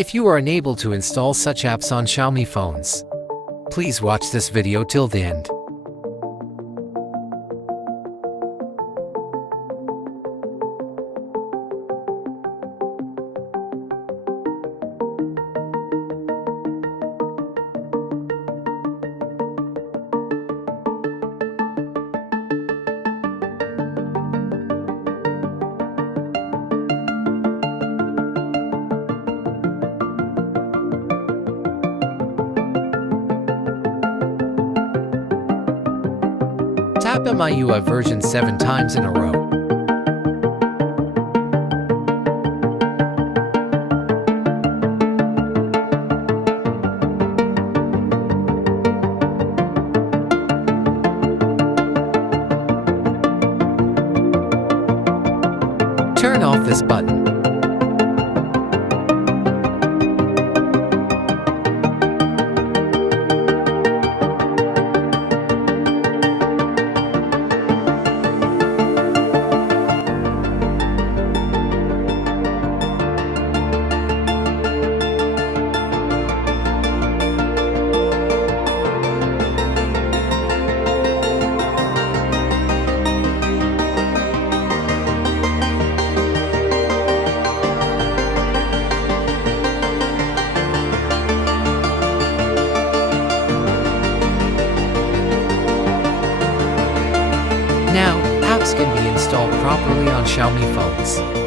If you are unable to install such apps on Xiaomi phones, please watch this video till the end. Tap MIUI version 7 times in a row. Turn off this button. Now, apps can be installed properly on Xiaomi phones.